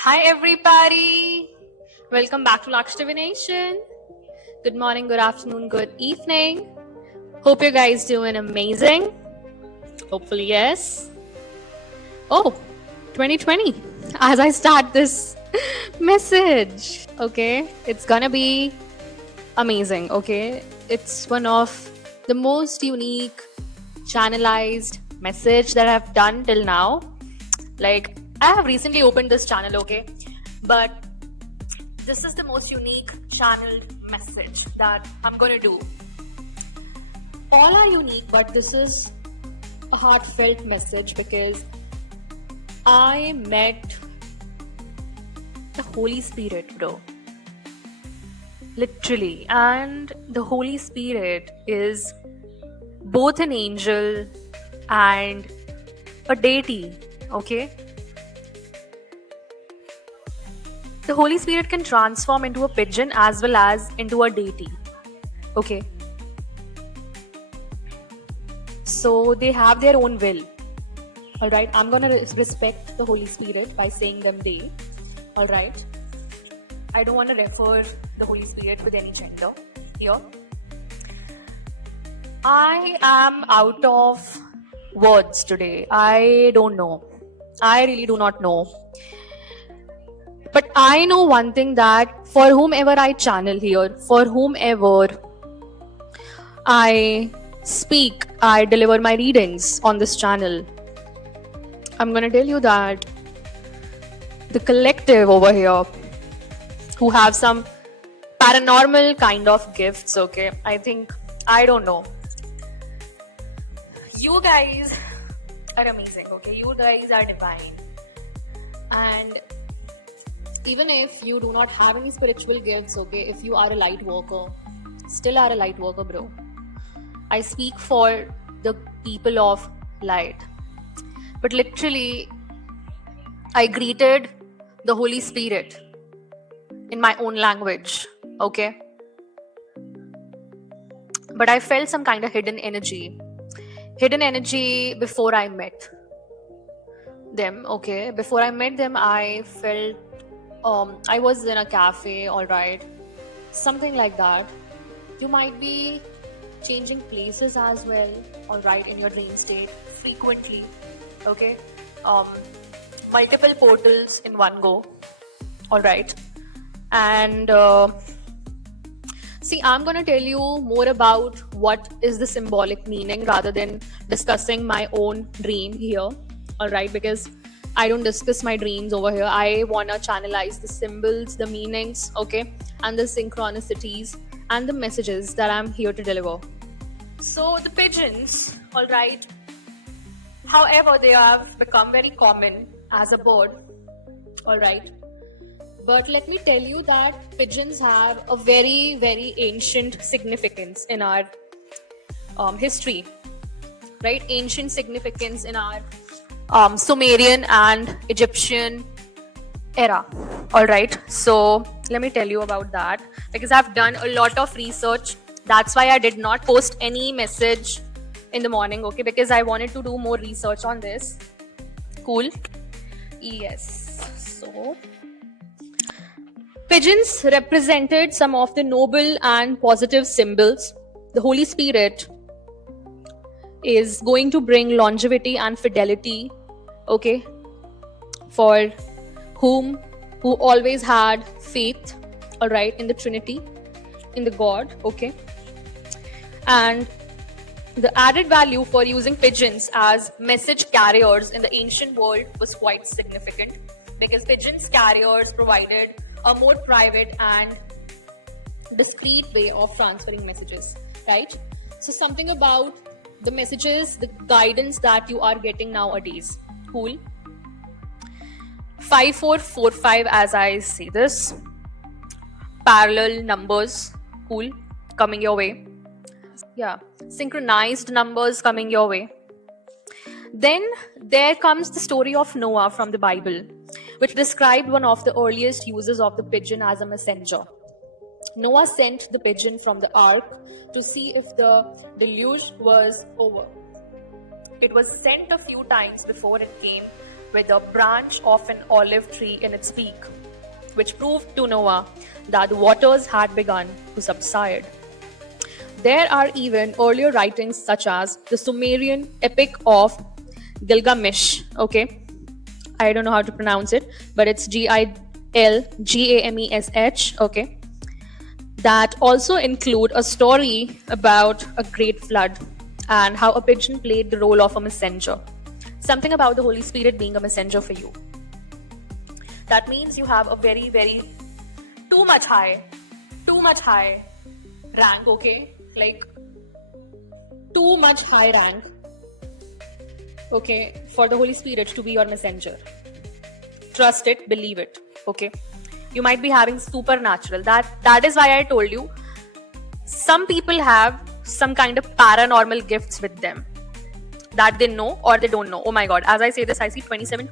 Hi everybody! Welcome back to Laksh Divination. Good morning, good afternoon, good evening. Hope you guys doing amazing. Hopefully, yes. Oh, 2020. As I start this message, okay, it's gonna be amazing, okay? It's one of the most unique channelized message that I've done till now. Like, I have recently opened this channel, okay? But this is the most unique channeled message that I'm gonna do. All are unique, but this is a heartfelt message because I met the Holy Spirit, bro. Literally. And the Holy Spirit is both an angel and a deity, okay? The Holy Spirit can transform into a pigeon as well as into a deity, okay? So they have their own will. All right, I'm gonna respect the Holy Spirit by saying them they. All right, I don't want to refer the Holy Spirit with any gender here. I am out of words today. I don't know. I really do not know. But I know one thing, that for whomever I channel here, for whomever I speak, I deliver my readings on this channel, I'm gonna tell you that the collective over here who have some paranormal kind of gifts, okay, I don't know, you guys are amazing, okay, you guys are divine. And even if you do not have any spiritual gifts, okay, if you are a light worker, still are a light worker, bro. I speak for the people of light. But literally, I greeted the Holy Spirit in my own language, okay? But I felt some kind of hidden energy before I met them, okay? Before I met them, I felt I was in a cafe, all right? Something like that. You might be changing places as well, all right, in your dream state frequently, okay? Multiple portals in one go, all right? And see, I'm gonna tell you more about what is the symbolic meaning rather than discussing my own dream here, all right? Because I don't discuss my dreams over here. I wanna channelize the symbols, the meanings, okay, and the synchronicities and the messages that I'm here to deliver. So the pigeons, all right, however, they have become very common as a bird, all right. But let me tell you that pigeons have a very, very ancient significance in our history, right? Ancient significance in our Sumerian and Egyptian era, all right. So let me tell you about that because I've done a lot of research. That's why I did not post any message in the morning, okay, because I wanted to do more research on this. Cool. Yes. So pigeons represented some of the noble and positive symbols. The Holy Spirit is going to bring longevity and fidelity, okay, for who always had faith, all right, in the Trinity, in the God, okay. And the added value for using pigeons as message carriers in the ancient world was quite significant because pigeons carriers provided a more private and discreet way of transferring messages, right? So something about the messages, the guidance that you are getting nowadays. Cool. 5445 as I see this. Parallel numbers, cool, coming your way. Yeah, synchronized numbers coming your way. Then there comes the story of Noah from the Bible, which described one of the earliest uses of the pigeon as a messenger. Noah sent the pigeon from the ark to see if the deluge was over. It was sent a few times before it came with a branch of an olive tree in its beak, which proved to Noah that the waters had begun to subside. There are even earlier writings such as the Sumerian epic of Gilgamesh. Okay, I don't know how to pronounce it, but it's Gilgamesh. Okay, that also include a story about a great flood and how a pigeon played the role of a messenger. Something about the Holy Spirit being a messenger for you. That means you have a very, very too much high rank, okay? Like too much high rank, okay, for the Holy Spirit to be your messenger. Trust it, believe it, okay? You might be having supernatural. That is why I told you some people have some kind of paranormal gifts with them that they know or they don't know. Oh my god, as I say this, I see 27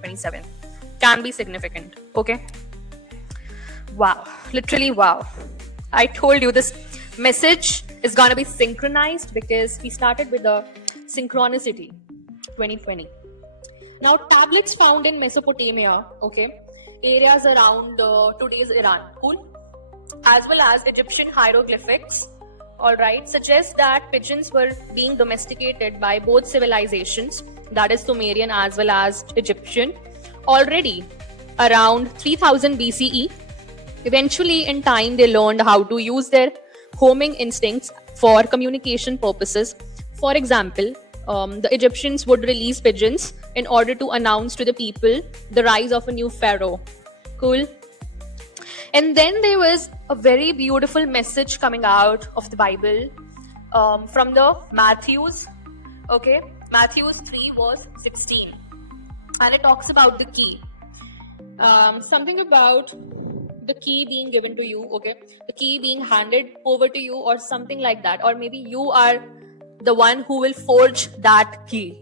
can be significant, okay? Wow, literally wow. I told you this message is gonna be synchronized because we started with the synchronicity 2020. Now, tablets found in Mesopotamia, okay, areas around today's Iran, cool, as well as Egyptian hieroglyphics, all right, suggest that pigeons were being domesticated by both civilizations, that is Sumerian as well as Egyptian, already around 3000 BCE. Eventually, in time, they learned how to use their homing instincts for communication purposes. For example, the Egyptians would release pigeons in order to announce to the people the rise of a new pharaoh. Cool. And then there was a very beautiful message coming out of the Bible from the Matthews. Okay, Matthews 3 verse 16, and it talks about the key. Something about the key being given to you. Okay, the key being handed over to you, or something like that, or maybe you are the one who will forge that key.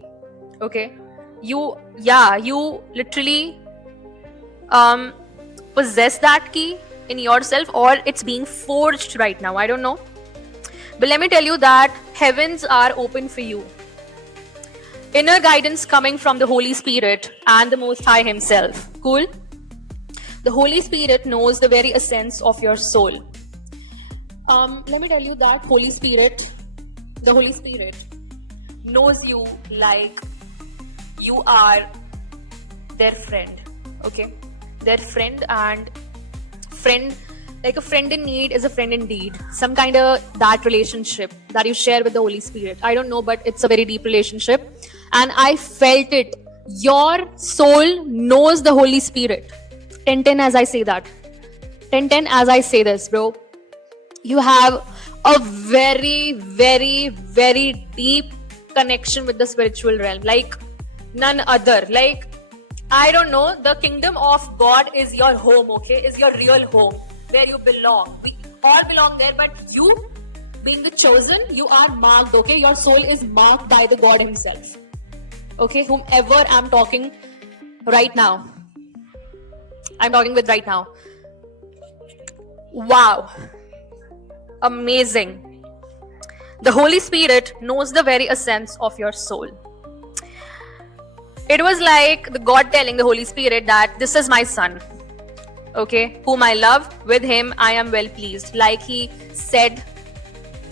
Okay, you literally possess that key in yourself, or it's being forged right now. I don't know, but let me tell you that heavens are open for you. Inner guidance coming from the Holy Spirit and the Most High Himself. Cool. The Holy Spirit knows the very essence of your soul. Let me tell you that the Holy Spirit knows you like you are their friend. Okay, their friend, and friend, like a friend in need is a friend indeed. Some kind of that relationship that you share with the Holy Spirit. I don't know, but it's a very deep relationship, and I felt it. Your soul knows the Holy Spirit. 10 as I say that. 10 as I say this, bro. You have a very, very, very deep connection with the spiritual realm, like none other. Like, I don't know, the kingdom of God is your home, okay? Is your real home, where you belong. We all belong there, but you, being the chosen, you are marked, okay? Your soul is marked by the God Himself. Okay, whomever I'm talking right now. I'm talking with right now. Wow. Amazing. The Holy Spirit knows the very essence of your soul. It was like the God telling the Holy Spirit that this is my son, okay, whom I love. With him I am well pleased, like He said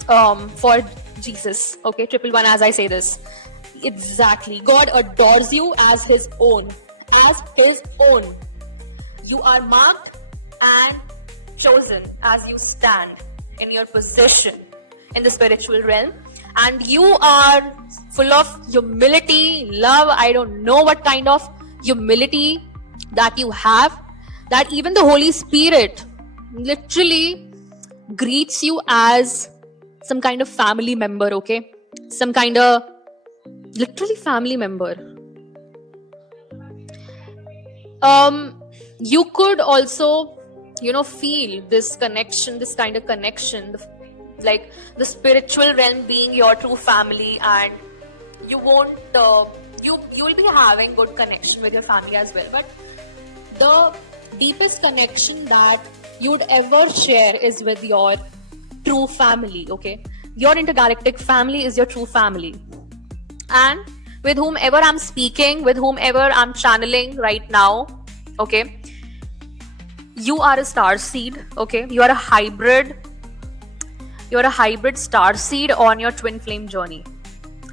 for Jesus. Okay, 111 as I say this. Exactly. God adores you as His own. As His own. You are marked and chosen as you stand in your position in the spiritual realm, and you are full of humility, love. I don't know what kind of humility that you have, that even the Holy Spirit literally greets you as some kind of family member, okay? Some kind of literally family member. You could also, feel this connection, this kind of connection, like the spiritual realm being your true family, and you won't, you will be having good connection with your family as well. But the deepest connection that you would ever share is with your true family, okay? Your intergalactic family is your true family. And with whomever I'm speaking, with whomever I'm channeling right now, okay? You are a star seed, okay? You are a hybrid star seed on your twin flame journey.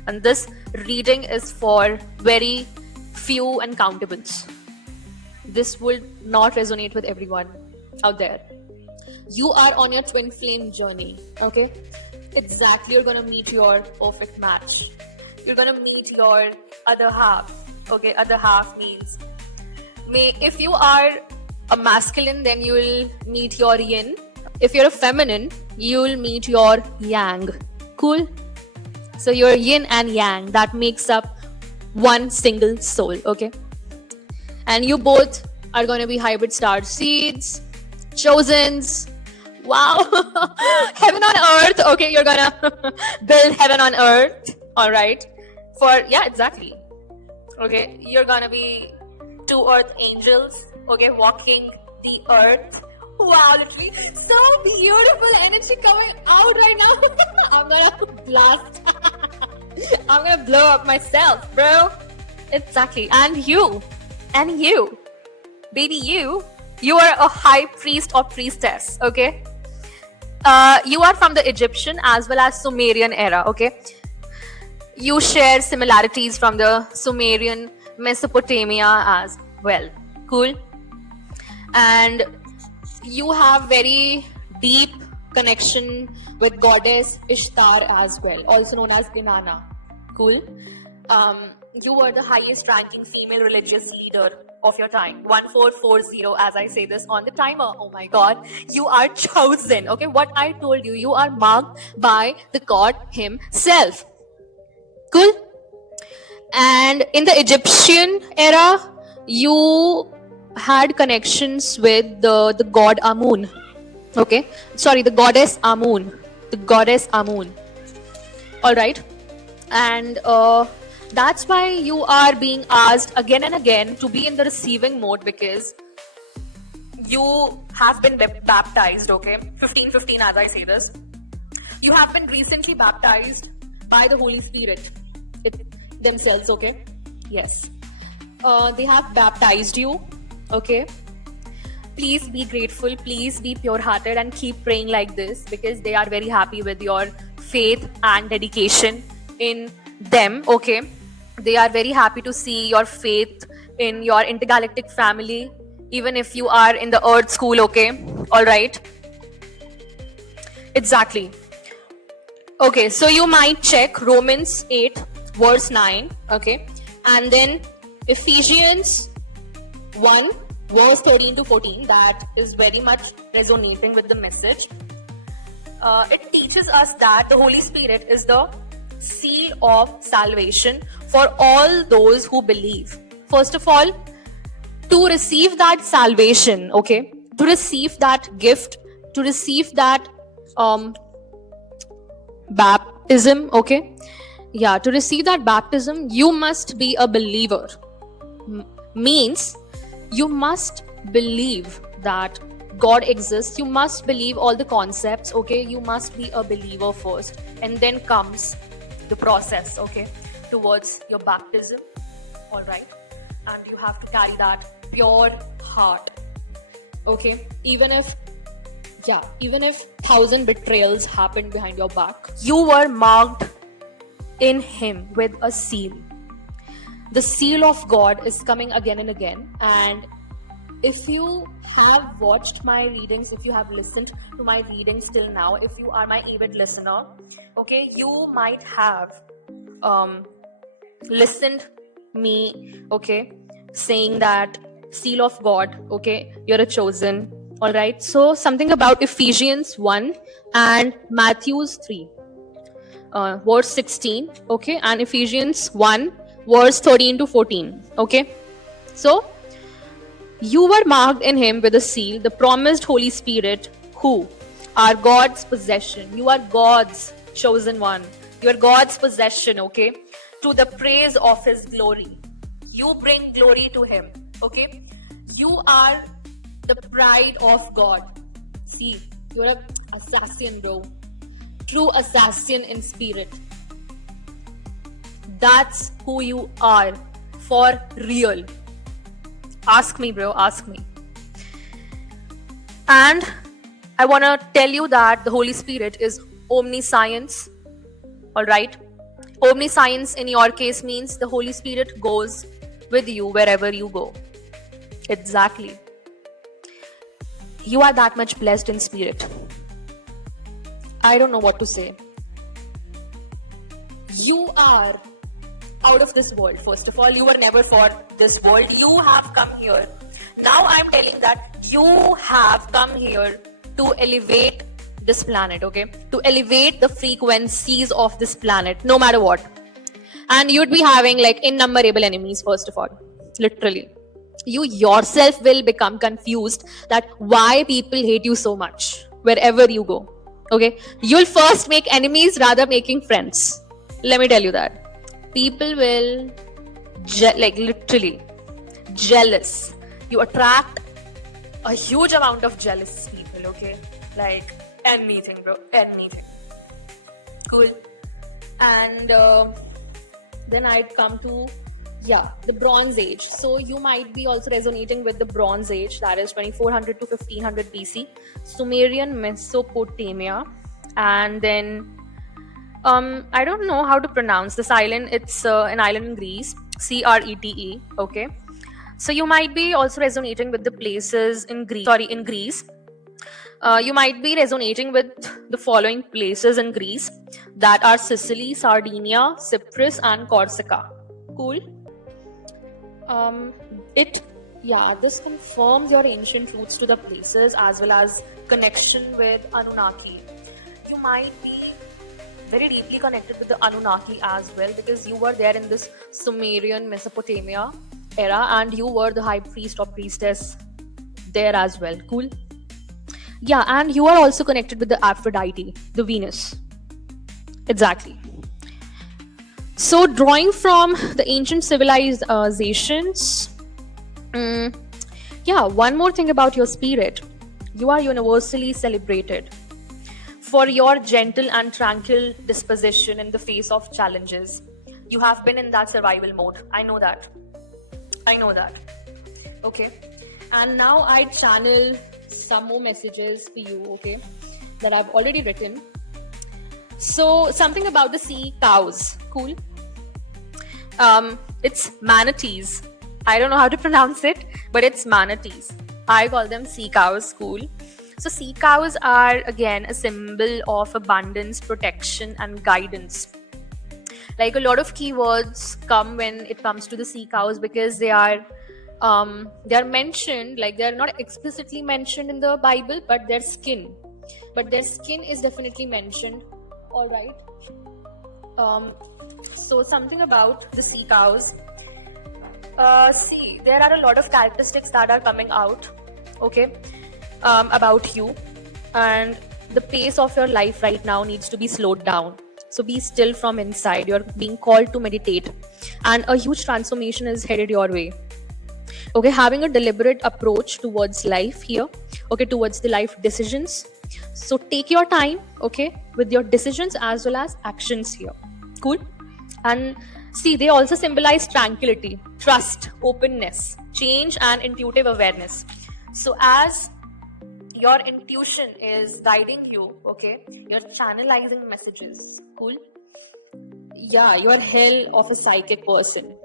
And this reading is for very few and countables. This will not resonate with everyone out there. You are on your twin flame journey, okay? Exactly, you're gonna meet your perfect match. You're gonna meet your other half, okay? Other half means, if you are a masculine, then you will meet your yin. If you're a feminine, you will meet your yang. Cool? So your yin and yang, that makes up one single soul, okay? And you both are going to be hybrid star seeds, chosens. Wow. Heaven on earth. Okay, you're going to build heaven on earth. All right. Yeah, exactly. Okay, you're going to be two earth angels, okay, walking the earth. Wow, literally so beautiful energy coming out right now. I'm gonna blast. I'm gonna blow up myself, bro. Exactly. And you, baby, you are a high priest or priestess, okay? You are from the Egyptian as well as Sumerian era, okay? You share similarities from the Sumerian Mesopotamia as well. Cool. And you have very deep connection with goddess Ishtar as well, also known as Inanna. Cool. You were the highest ranking female religious leader of your time, 1440, as I say this on the timer. Oh my god, you are chosen. Okay, what I told you, you are marked by the god himself. Cool. And in the Egyptian era, you had connections with the god Amun. Okay, sorry, the goddess Amun. All right. And that's why you are being asked again and again to be in the receiving mode, because you have been baptized, okay? 15 as I say this. You have been recently baptized by the Holy Spirit themselves, okay? Yes. They have baptized you, okay? Please be grateful, please be pure-hearted and keep praying like this, because they are very happy with your faith and dedication in them, okay? They are very happy to see your faith in your intergalactic family, even if you are in the earth school, okay? All right. Exactly. Okay, so you might check Romans 8 verse 9, okay? And then Ephesians 1 verse 13 to 14, that is very much resonating with the message. It teaches us that the Holy Spirit is the seal of salvation for all those who believe. First of all, to receive that salvation, okay, to receive that gift, to receive that baptism, okay, yeah, to receive that baptism, you must be a believer. Means you must believe that God exists. You must believe all the concepts, okay? You must be a believer first, and then comes the process, okay, towards your baptism. All right. And you have to carry that pure heart, okay? Even if 1,000 betrayals happened behind your back, you were marked in him with a seal. The seal of God is coming again and again. And if you have watched my readings, if you have listened to my readings till now, if you are my avid listener, okay, you might have listened me, okay, saying that seal of God, okay, you're a chosen. All right. So something about Ephesians 1 and Matthew 3 verse 16, okay, and Ephesians 1 verse 13 to 14, okay. So you were marked in him with a seal, the promised Holy Spirit, who are God's possession. You are God's chosen one. You are God's possession, okay, to the praise of his glory. You bring glory to him, okay. You are the bride of God. See, you're an assassin, bro. True assassin in spirit. That's who you are for real. Ask me, bro, ask me. And I want to tell you that the Holy Spirit is omniscience. All right? Omniscience in your case means the Holy Spirit goes with you wherever you go. Exactly. You are that much blessed in spirit. I don't know what to say. You are out of this world. First of all, you were never for this world. You have come here. Now I'm telling that you have come here to elevate this planet, okay? To elevate the frequencies of this planet, no matter what. And you'd be having like innumerable enemies, first of all. Literally. You yourself will become confused that why people hate you so much wherever you go. Okay? You'll first make enemies rather making friends. Let me tell you that. People will literally jealous. You attract a huge amount of jealous people, okay? Like anything, bro, anything. Cool. And then I'd come to the Bronze Age. So you might be also resonating with the Bronze Age, that is 2400 to 1500 BC, Sumerian Mesopotamia, and then I don't know how to pronounce this island. It's an island in Greece, Crete. Okay, so you might be also resonating with the places in Greece. You might be resonating with the following places in Greece, that are Sicily, Sardinia, Cyprus, and Corsica. Cool. This confirms your ancient roots to the places as well as connection with Anunnaki. You might be very deeply connected with the Anunnaki as well, because you were there in this Sumerian Mesopotamia era and you were the high priest or priestess there as well. Cool. Yeah, and you are also connected with the Aphrodite, the Venus. Exactly. So drawing from the ancient civilizations, one more thing about your spirit. You are universally celebrated for your gentle and tranquil disposition in the face of challenges. You have been in that survival mode. I know that. Okay. And now I channel some more messages for you, okay, that I've already written. So something about the sea cows. Cool. It's manatees. I don't know how to pronounce it, but it's manatees. I call them sea cows. Cool. So sea cows are again a symbol of abundance, protection, and guidance. Like a lot of keywords come when it comes to the sea cows, because they are mentioned, like they're not explicitly mentioned in the Bible, but their skin is definitely mentioned. All right. So something about the sea cows. There are a lot of characteristics that are coming out, okay, about you, and the pace of your life right now needs to be slowed down. So be still from inside. You're being called to meditate, and a huge transformation is headed your way. Okay, having a deliberate approach towards life here, okay, towards the life decisions. So take your time, okay, with your decisions as well as actions here. Cool. And see, they also symbolize tranquility, trust, openness, change, and intuitive awareness. So as your intuition is guiding you, okay, you're channelizing messages. Cool. Yeah, you're hell of a psychic person.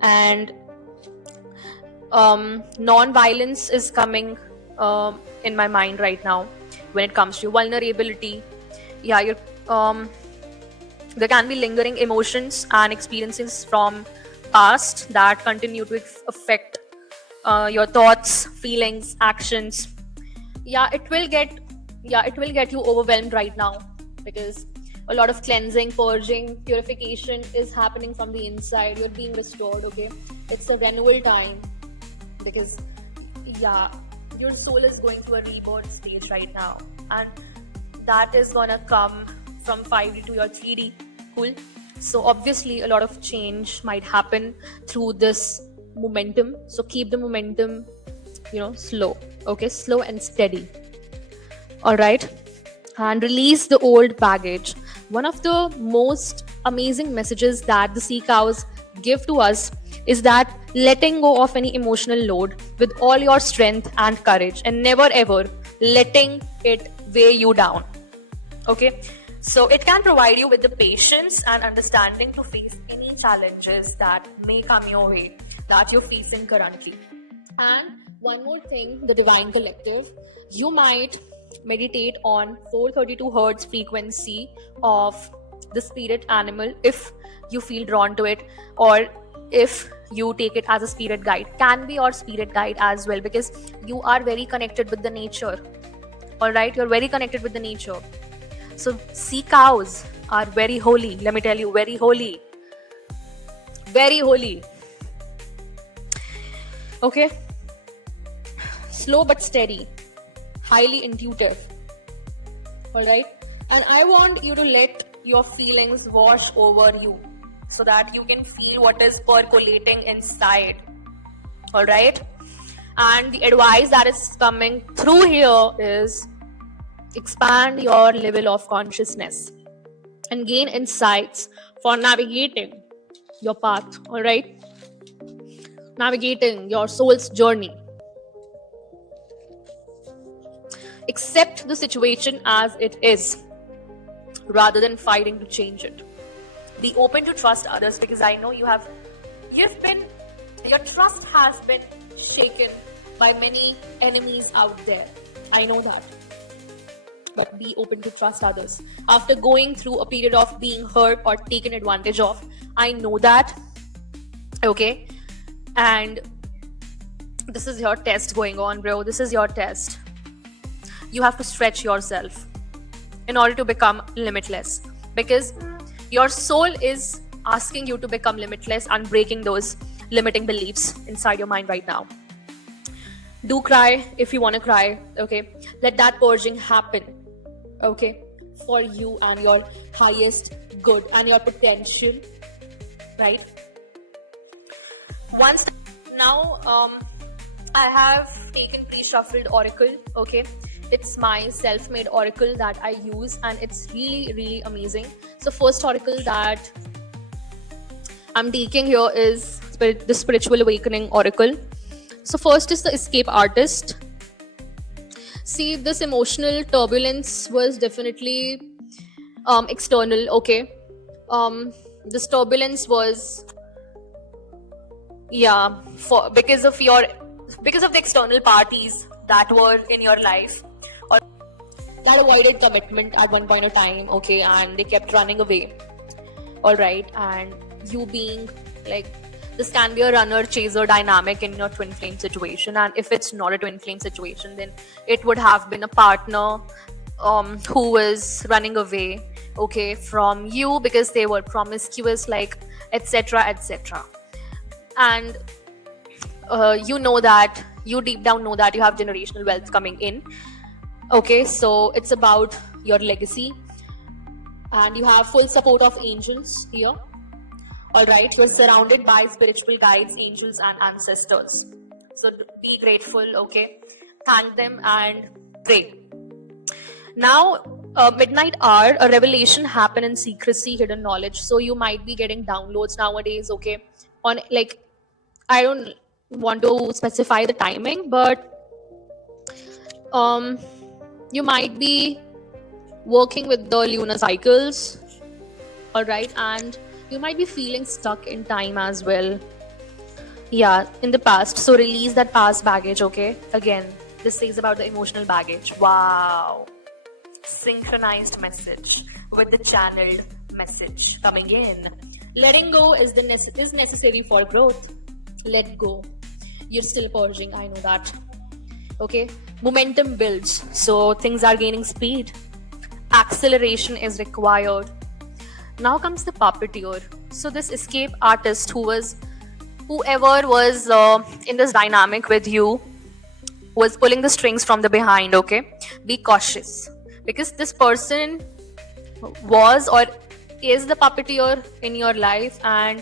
And non-violence is coming in my mind right now when it comes to vulnerability. Yeah, there can be lingering emotions and experiences from past that continue to affect your thoughts, feelings, actions. It will get you overwhelmed right now, because a lot of cleansing, purging, purification is happening from the inside. You're being restored, okay? It's a renewal time, because your soul is going through a rebirth stage right now, and that is gonna come from 5D to your 3D. Cool. So obviously a lot of change might happen through this momentum. So keep the momentum, slow. Okay, slow and steady. All right. And release the old baggage. One of the most amazing messages that the sea cows give to us is that letting go of any emotional load with all your strength and courage, and never ever letting it weigh you down. Okay, so it can provide you with the patience and understanding to face any challenges that may come your way that you're facing currently. And one more thing, the Divine Collective, you might meditate on 432 hertz frequency of the spirit animal if you feel drawn to it, or if you take it as a spirit guide. Can be your spirit guide as well, because you are very connected with the nature. All right, you're very connected with the nature. So sea cows are very holy. Let me tell you, very holy. Very holy. Okay. Slow but steady. Highly intuitive. Alright. And I want you to let your feelings wash over you so that you can feel what is percolating inside. Alright. And the advice that is coming through here is expand your level of consciousness and gain insights for navigating your path. Alright. Navigating your soul's journey. Accept the situation as it is rather than fighting to change it. Be open to trust others, because I know your trust has been shaken by many enemies out there. I know that. But be open to trust others. After going through a period of being hurt or taken advantage of, I know that. Okay? And this is your test going on, bro. This is your test. You have to stretch yourself in order to become limitless, because your soul is asking you to become limitless and breaking those limiting beliefs inside your mind right now. Do cry if you want to cry. Okay, let that purging happen. Okay, for you and your highest good and your potential, right? Now I have taken pre-shuffled oracle. Okay, it's my self-made oracle that I use, and it's really, really amazing. So first oracle that I'm taking here is the Spiritual Awakening Oracle. So first is the Escape Artist. See, this emotional turbulence was definitely external. Okay, this turbulence was because of the external parties that were in your life, or that avoided commitment at one point of time. Okay, and they kept running away. All right, and you being like, this can be a runner chaser dynamic in your twin flame situation, and if it's not a twin flame situation, then it would have been a partner who was running away, okay, from you because they were promiscuous, like etc. etc. And you know that, you deep down know that you have generational wealth coming in. Okay, so it's about your legacy, and you have full support of angels here. All right, you're surrounded by spiritual guides, angels, and ancestors. So be grateful, okay? Thank them and pray. Now, midnight hour, a revelation happen in secrecy, hidden knowledge. So you might be getting downloads nowadays, okay? On like, I don't want to specify the timing, but you might be working with the lunar cycles, all right, and you might be feeling stuck in time as well. Yeah, in the past. So release that past baggage, okay? Again, this says about the emotional baggage. Wow. Synchronized message with the channeled message coming in. Letting go is necessary for growth. Let go. You're still purging, I know that. Okay? Momentum builds, so things are gaining speed. Acceleration is required. Now comes the puppeteer. So this escape artist whoever was in this dynamic with you was pulling the strings from the behind, okay? Be cautious, because this person was or is the puppeteer in your life, and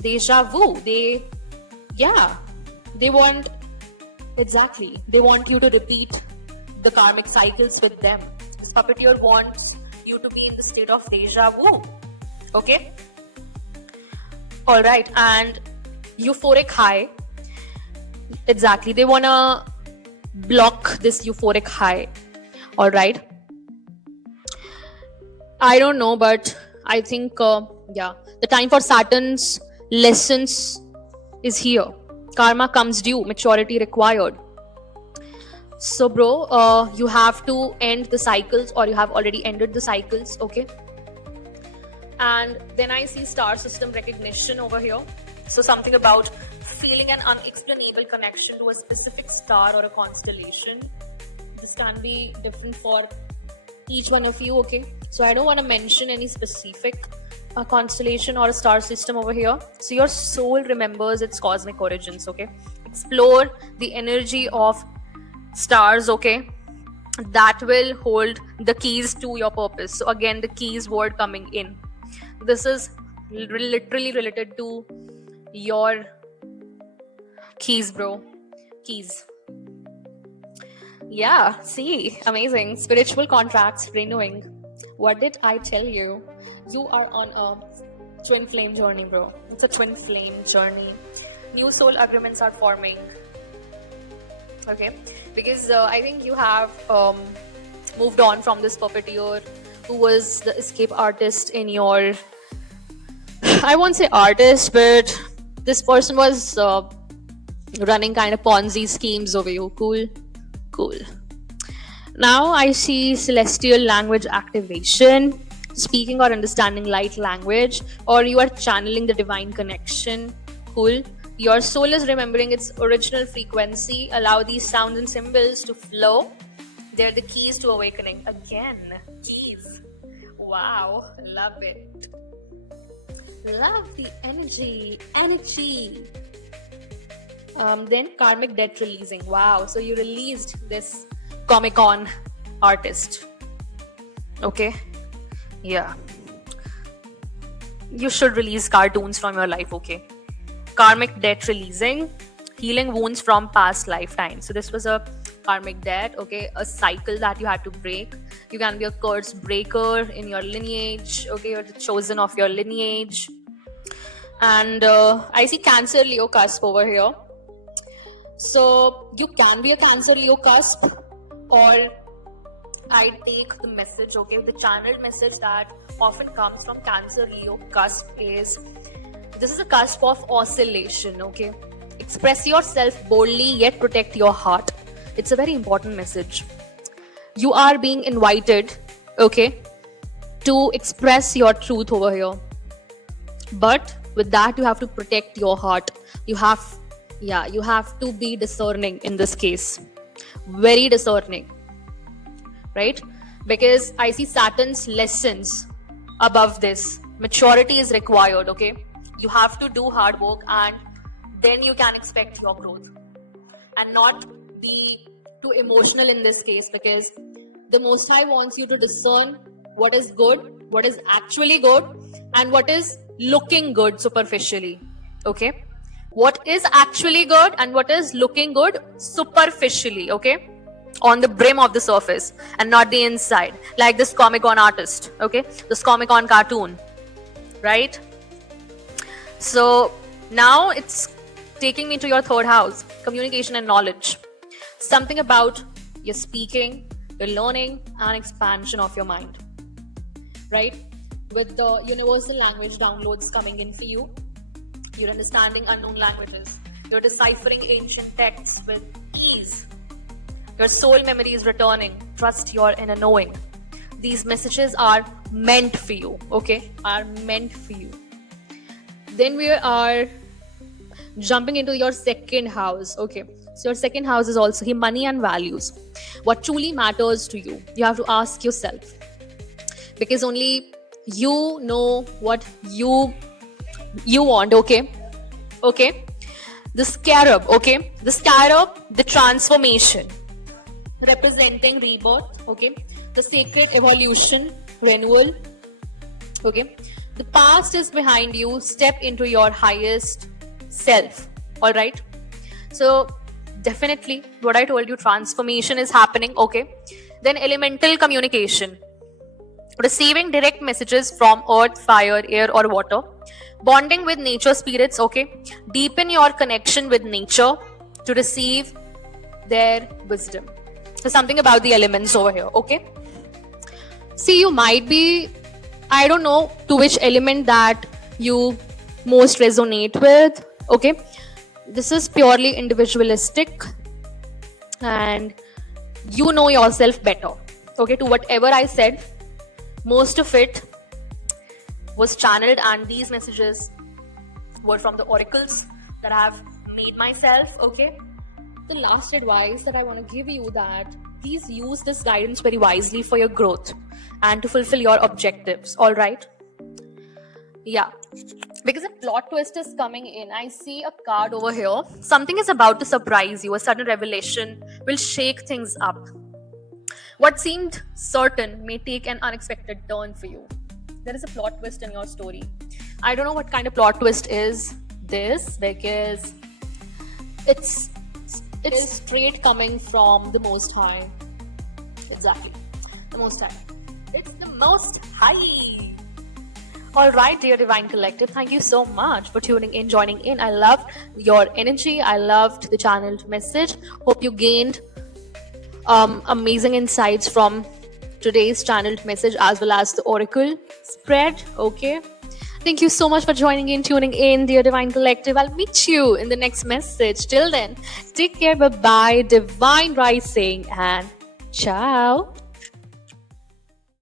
deja vu, they want you to repeat the karmic cycles with them. This puppeteer wants you to be in the state of deja vu. Okay. All right. And euphoric high. Exactly. They want to block this euphoric high. All right. I don't know, but I think, the time for Saturn's lessons is here. Karma comes due, maturity required. So, bro, you have to end the cycles, or you have already ended the cycles, okay? And then I see star system recognition over here. So, something about feeling an unexplainable connection to a specific star or a constellation. This can be different for each one of you, okay? So I don't want to mention any specific constellation or a star system over here. So your soul remembers its cosmic origins, okay? Explore the energy of stars, okay? That will hold the keys to your purpose. So again, the keys word coming in. This is literally related to your keys, bro. Keys. Yeah, see, amazing. Spiritual contracts renewing. What did I tell you? You are on a twin flame journey, bro. It's a twin flame journey. New soul agreements are forming. Okay, because I think you have moved on from this puppeteer who was the escape artist in your. I won't say artist, but this person was running kind of Ponzi schemes over you. Cool. Now I see celestial language activation, speaking or understanding light language, or you are channeling the divine connection. Cool. Your soul is remembering its original frequency. Allow these sounds and symbols to flow. They're the keys to awakening. Again, keys. Wow, love it. Love the energy. Then karmic debt releasing. Wow, so you released this Comic-Con artist. Okay, yeah. You should release cartoons from your life, okay? Karmic debt releasing, healing wounds from past lifetimes. So this was a karmic debt, okay? A cycle that you had to break. You can be a curse breaker in your lineage, okay? You're the chosen of your lineage. And I see Cancer Leo cusp over here. So you can be a Cancer Leo cusp, or I take the message, okay, the channeled message that often comes from Cancer Leo cusp is, this is a cusp of oscillation, okay? Express yourself boldly yet protect your heart. It's a very important message. You are being invited, okay, to express your truth over here. But with that, you have to protect your heart. You have to be discerning in this case. Very discerning. Right? Because I see Saturn's lessons above this. Maturity is required, okay? You have to do hard work, and then you can expect your growth. And not be too emotional in this case, because the Most High wants you to discern what is good, what is actually good, and what is looking good superficially. Okay? What is actually good and what is looking good superficially, okay? On the brim of the surface and not the inside. Like this Comic-Con artist, okay? This Comic-Con cartoon, right? So now it's taking me to your third house, communication and knowledge. Something about your speaking, your learning, and expansion of your mind, right? With the universal language downloads coming in for you, you're understanding unknown languages. You're deciphering ancient texts with ease. Your soul memory is returning. Trust your inner knowing. These messages are meant for you, okay? Are meant for you. Then we are jumping into your second house, okay? So your second house is also money and values. What truly matters to you? You have to ask yourself. Because only you know what you want, okay? Okay? The scarab, okay? The scarab, the transformation, representing rebirth, okay? The sacred evolution, renewal, okay? The past is behind you. Step into your highest self, all right? So definitely what I told you, transformation is happening, okay? Then elemental communication, receiving direct messages from earth, fire, air, or water, bonding with nature spirits, okay, deepen your connection with nature to receive their wisdom. So something about the elements over here, okay. See, you might be, I don't know to which element that you most resonate with, okay. This is purely individualistic, and you know yourself better, okay. To whatever I said, most of it was channeled, and these messages were from the oracles that I have made myself, okay. The last advice that I want to give you, that please use this guidance very wisely for your growth and to fulfill your objectives, all right. Yeah, because a plot twist is coming in. I see a card over here. Something is about to surprise you. A sudden revelation will shake things up. What seemed certain may take an unexpected turn for you. There is a plot twist in your story. I don't know what kind of plot twist is this, because it's straight coming from the Most High. Exactly, the Most High. It's the Most High. All right, dear Divine Collective, thank you so much for tuning in, joining in. I loved your energy. I loved the channeled message. Hope you gained amazing insights from today's channeled message as well as the oracle spread, okay. Thank you so much for joining in, tuning in, dear Divine Collective. I'll meet you in the next message. Till then, take care, bye bye, divine rising, and ciao.